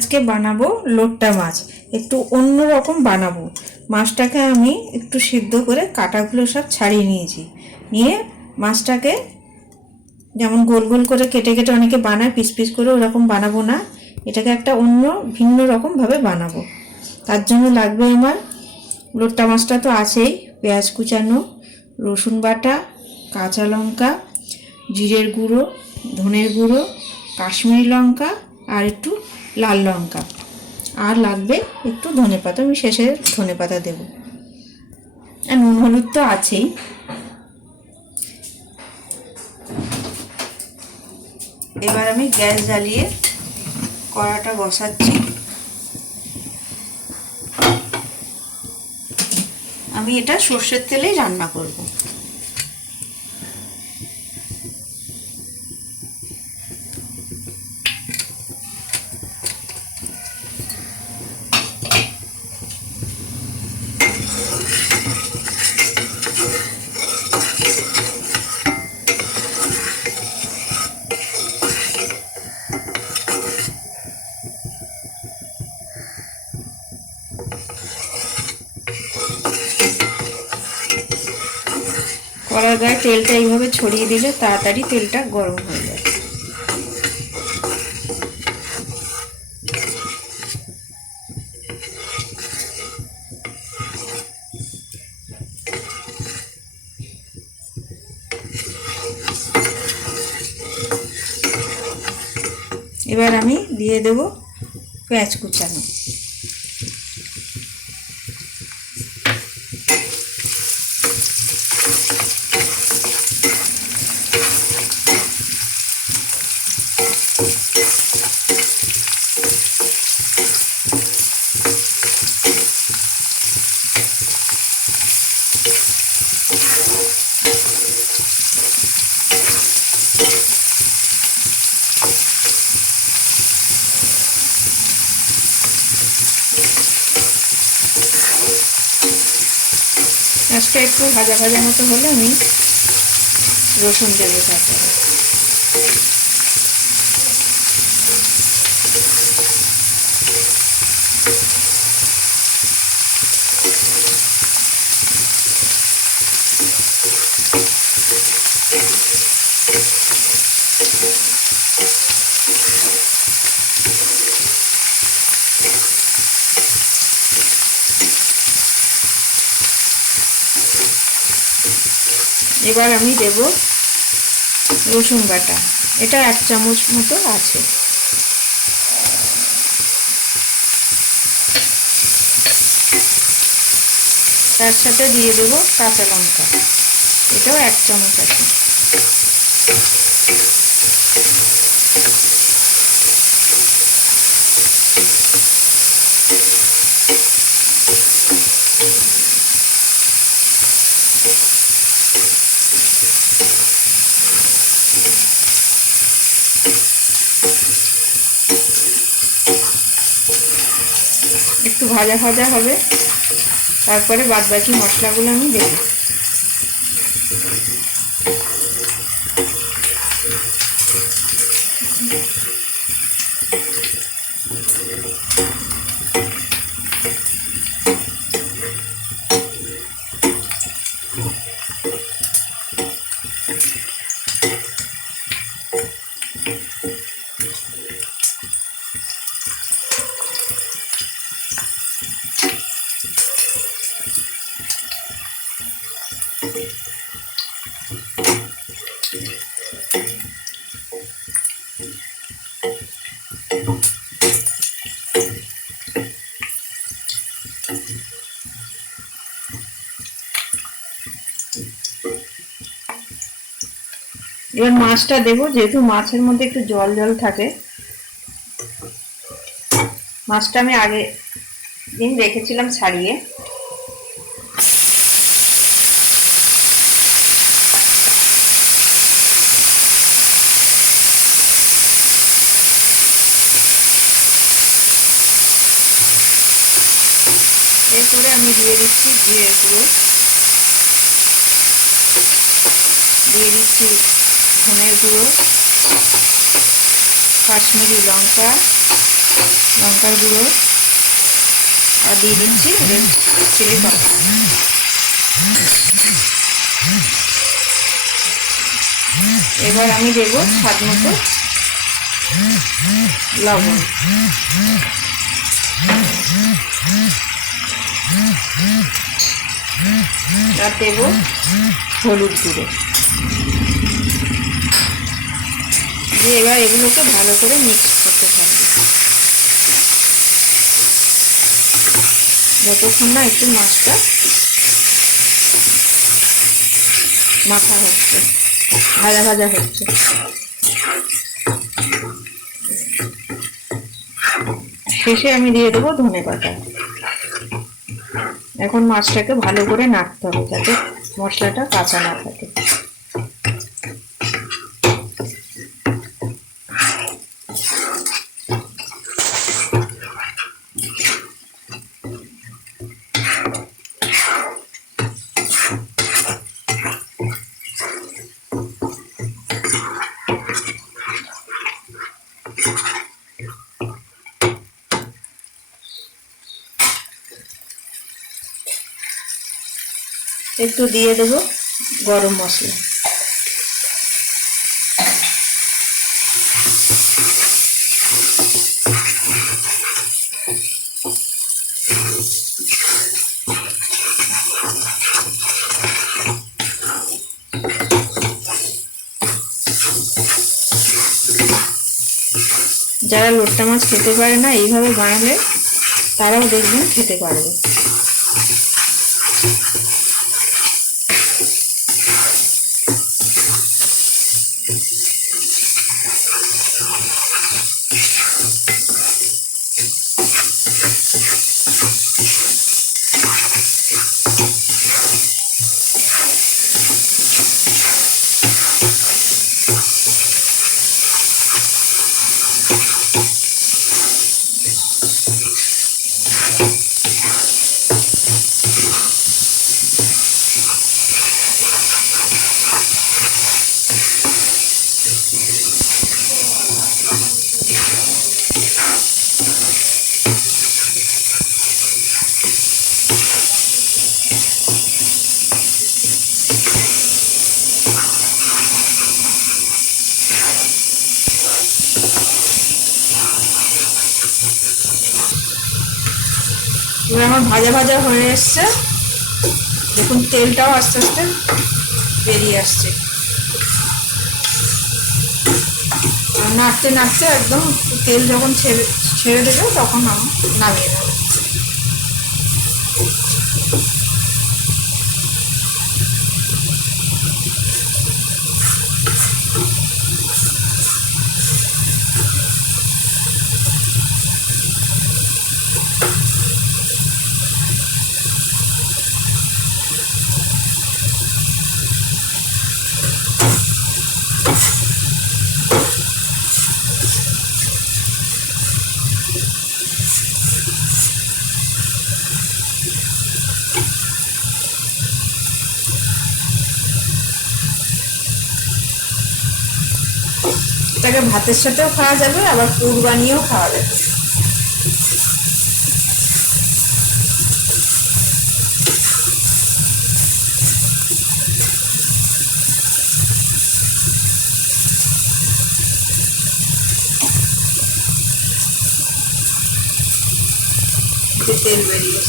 আজকে বানাবো লোট্টা মাছ। একটু অন্য রকম বানাবো। মাছটাকে আমি একটু সিদ্ধ করে কাঁটাগুলো সব ছাড়িয়ে নিয়েছি। নিয়ে মাছটাকে যেমন গোল গোল করে কেটে কেটে অনেকে বানায়, পিস পিস করে ওরকম বানাবো না, এটাকে একটা অন্য ভিন্ন রকমভাবে বানাবো। তার জন্য লাগবে আমার লোট্টা মাছটা তো আছেই, পেঁয়াজ কুচানো, রসুন বাটা, কাঁচা লঙ্কা, জিরের গুঁড়ো, ধনের গুঁড়ো, কাশ্মীরি লঙ্কা আর একটু লাল লঙ্কা, আর লাগবে একটু ধনেপাতা। আমি শেষে ধনেপাতা দেবো। আর নুন হলুদ তো আছেই। এবার আমি গ্যাস জ্বালিয়ে কড়াটা বসাচ্ছি। আমি এটা সর্ষের তেলেই রান্না করব। কড়ার গায়ে তেলটা এইভাবে ছড়িয়ে দিলে তাড়াতাড়ি তেলটা গরম হয়ে যায়। এবার আমি দিয়ে দেব পেঁয়াজ কুচানো। পেঁয়াজটা একটু ভাজা ভাজা মতো হলে আমি রসুন দেবো তারপরে। এবার আমি দেব রসুন বাটা। এটা 1 চামচ মতো আছে। তার সাথে দিয়ে দেব কাঁচা লঙ্কা, এটাও 1 চামচ আছে। একটু ভাজা ভাজা হবে, তারপরে বাদ বাকি মশলাগুলো আমি দেব। এবার মাছটা দেবো, যেহেতু মাছের মধ্যে একটু জল জল থাকে। মাছটা আমি আগে দিন রেখেছিলাম ছাড়িয়ে। এরপরে আমি দিয়ে দিচ্ছি জিরের গুঁড়ো, দিয়ে দিচ্ছি ধনের গুঁড়ো, কাশ্মীরি লঙ্কা, লঙ্কার গুঁড়ো আর দিয়ে দিচ্ছি রেড চিলি পাউডার। এবার আমি দেবো স্বাদ মতো লবণ, আর দেবো হলুদ গুঁড়ো দিয়ে এবার এগুলোকে ভালো করে মিক্স করতে থাকবে যতক্ষণ না একটু মাছটা মাখা হচ্ছে, ভাজা ভাজা হচ্ছে। শেষে আমি দিয়ে দেবো ধনেপাতা। এখন মাছটাকে ভালো করে নাড়তে হবে যাতে মশলাটা কাঁচা না থাকে। একটু দিয়ে দেবো গরম মশলা, যারা লোট্টা মাছ খেতে পারে না এইভাবে বানালে তারাও দেখবেন খেতে পারবে। এবার আমার ভাজা ভাজা হয়ে এসছে, দেখুন তেলটাও আস্তে আস্তে বেরিয়ে আসছে। নাড়তে নাড়তে একদম তেল যখন ছেড়ে দেবে তখন আমি নামিয়ে নেব। এটাকে ভাতের সাথেও খাওয়া যাবে, আবার পুর বানিয়েও খাওয়া যাবে। তেল বেরিয়ে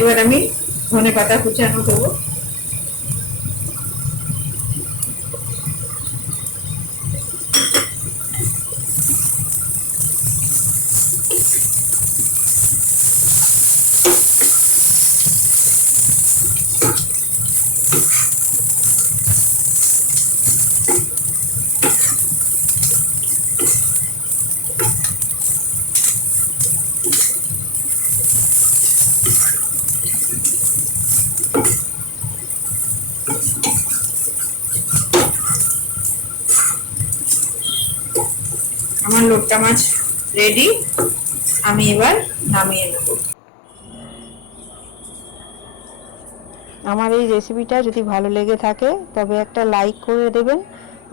এবার আমি ধনেপাতা কুচানো দেবো। আমার লোট্টা মাছ রেডি, আমি এবার নামিয়ে নেব। আমার এই রেসিপিটা যদি ভালো লেগে থাকে তবে একটা লাইক করে দেবেন,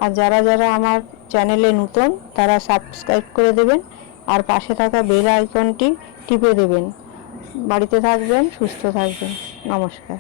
আর যারা যারা আমার চ্যানেলে নতুন তারা সাবস্ক্রাইব করে দেবেন, আর পাশে থাকা বেল আইকনটি টিপে দেবেন। বাড়িতে থাকবেন, সুস্থ থাকবেন। নমস্কার।